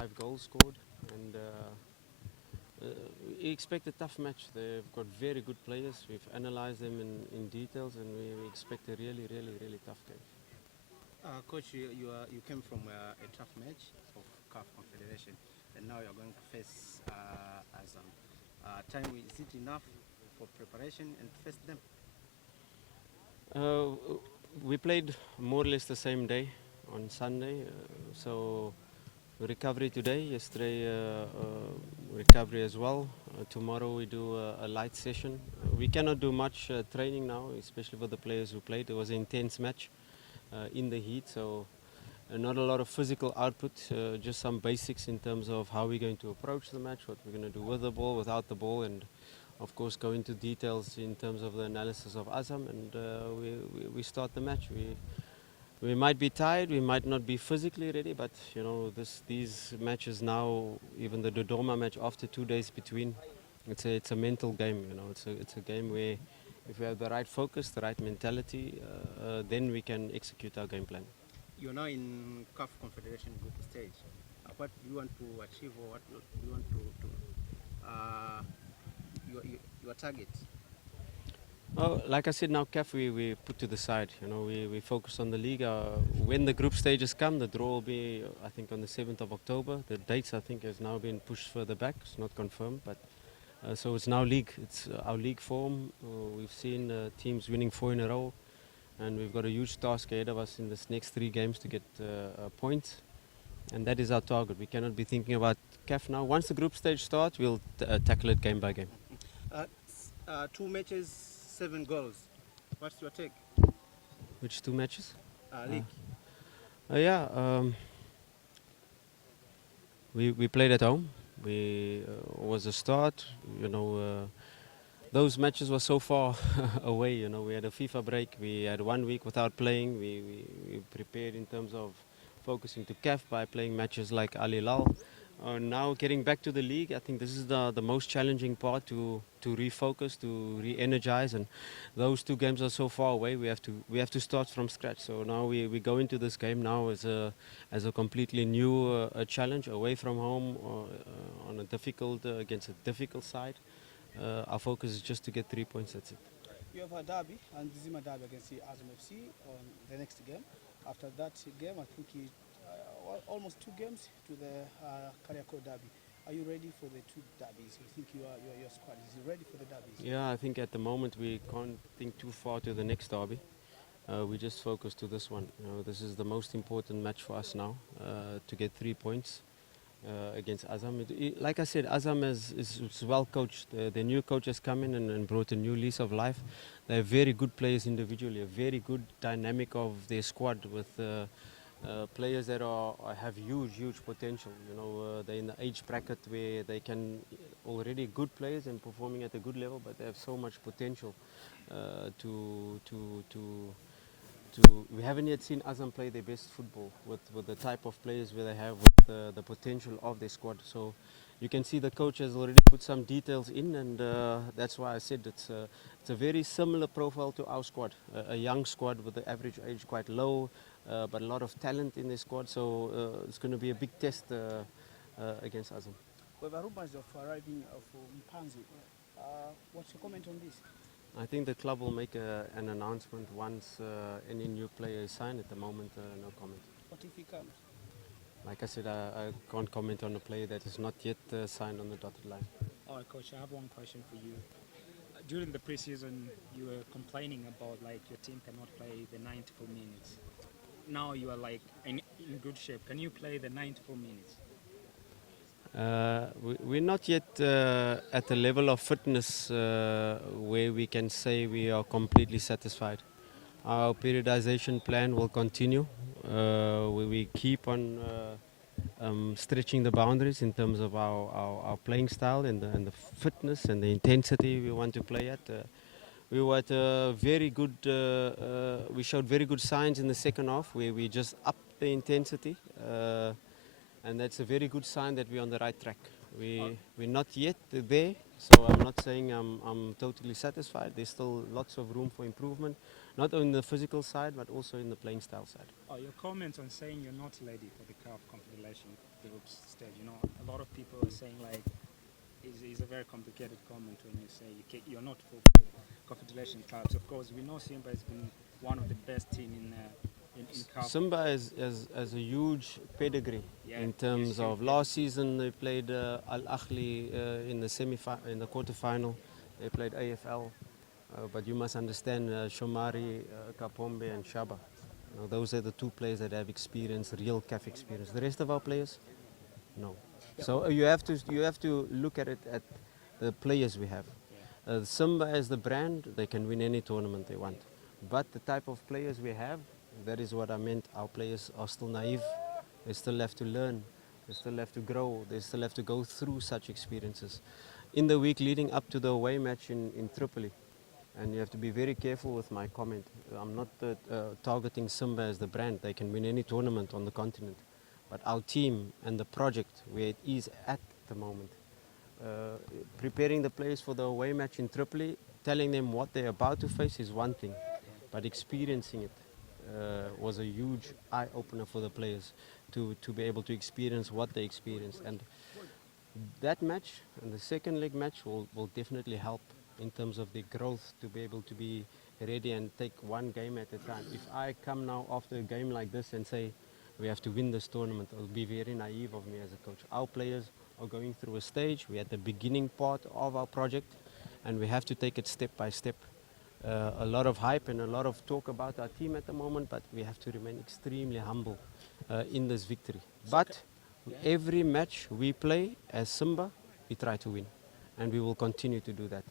5 goals scored, and we expect a tough match. They've got very good players. We've analysed them in details, and we expect a really, really, really tough game. Coach, you came from a tough match of CAF Confederation, and now you're going to face Azam. Is it enough for preparation and face them? We played more or less the same day on Sunday, so recovery today, yesterday recovery as well. Tomorrow we do a light session. We cannot do much training now, especially for the players who played. It was an intense match in the heat, so not a lot of physical output, just some basics in terms of how we're going to approach the match, what we're going to do with the ball, without the ball, and of course go into details in terms of the analysis of Azam, and we start the match. We might be tired, we might not be physically ready, but you know, these matches now, even the Dodoma match after 2 days between, it's a mental game. You know, it's a game where if we have the right focus, the right mentality, then we can execute our game plan. You're now in CAF Confederation group stage. What do you want to achieve, or what do you want to your target? Oh, like I said, now CAF we put to the side. You know, we focus on the league. When the group stages come, the draw will be, I think, on the 7th of October. The dates, I think, has now been pushed further back. It's not confirmed, but so it's now league. It's our league form. We've seen teams winning 4 in a row, and we've got a huge task ahead of us in this next 3 games to get points, and that is our target. We cannot be thinking about CAF now. Once the group stage starts, we'll tackle it game by game. 2 matches, 7 goals. What's your take? Which 2 matches? League. We played at home. We was a start. You know, those matches were so far away. You know, we had a FIFA break. We had 1 week without playing. We prepared in terms of focusing to CAF by playing matches like Al Hilal. Now getting back to the league, I think this is the most challenging part, to refocus, to re-energize, and those 2 games are so far away. We have to start from scratch. So now we go into this game now as a completely new challenge, away from home, on a difficult against a difficult side. Our focus is just to get 3 points. That's it. You have a derby, and Zima derby against the Azam FC on the next game. After that game, I think almost 2 games to the Kariako derby. Are you ready for the 2 derbies? You think your squad is ready for the derbies? Yeah, I think at the moment we can't think too far to the next derby. We just focus to this one. You know, this is the most important match for us now, to get 3 points against Azam. Like I said, Azam is well coached. The new coach has come in and brought a new lease of life. They have very good players individually, a very good dynamic of their squad with players that have huge potential. You know, they're in the age bracket where they can already good players and performing at a good level, but they have so much potential we haven't yet seen Azam play their best football with the type of players where they have, with the potential of their squad. So you can see the coach has already put some details in, and that's why I said it's a very similar profile to our squad, a young squad with the average age quite low, but a lot of talent in the squad. So it's going to be a big test against Azam. We have rumors of arriving of Mpanzu. What's your comment on this? I think the club will make an announcement once any new player is signed. At the moment, no comment. What if he comes? Like I said, I can't comment on a player that is not yet signed on the dotted line. All right, Coach, I have one question for you. During the preseason, you were complaining about like your team cannot play the 94 minutes. Now you are like in good shape. Can you play the 94 minutes? We're not yet at the level of fitness where we can say we are completely satisfied. Our periodization plan will continue. We keep on stretching the boundaries in terms of our playing style and the fitness and the intensity we want to play at. We were at a very good. We showed very good signs in the second half where we just upped the intensity. And that's a very good sign that we're on the right track. We're not yet there, so I'm not saying I'm totally satisfied. There's still lots of room for improvement, not only the physical side, but also in the playing style side. Oh, your comments on saying you're not ready for the CAF Confederation Groups stage. You know, a lot of people are saying like, is a very complicated comment when you say you're not for Confederation clubs. Of course, we know Simba has been one of the best team in CAF. Simba has a huge pedigree Yeah, in terms yes, of yeah. last season they played Al Ahly in the quarterfinal. They played AFL, but you must understand Shomari, Kapombe, and Shaba. Those are the two players that have experience, real CAF experience. The rest of our players, no. So you have to look at it at the players we have. Simba as the brand, they can win any tournament they want. But the type of players we have, that is what I meant. Our players are still naive. They still have to learn. They still have to grow. They still have to go through such experiences. In the week leading up to the away match in Tripoli, and you have to be very careful with my comment. I'm not targeting Simba as the brand. They can win any tournament on the continent. But our team and the project where it is at the moment, preparing the players for the away match in Tripoli, telling them what they're about to face is one thing, but experiencing it was a huge eye-opener for the players to be able to experience what they experienced. And that match and the second leg match will definitely help in terms of the growth to be able to be ready and take one game at a time. If I come now after a game like this and say we have to win this tournament, it will be very naive of me as a coach. Our players are going through a stage. We're at the beginning part of our project and we have to take it step by step. A lot of hype and a lot of talk about our team at the moment, but we have to remain extremely humble in this victory. But every match we play as Simba, we try to win, and we will continue to do that.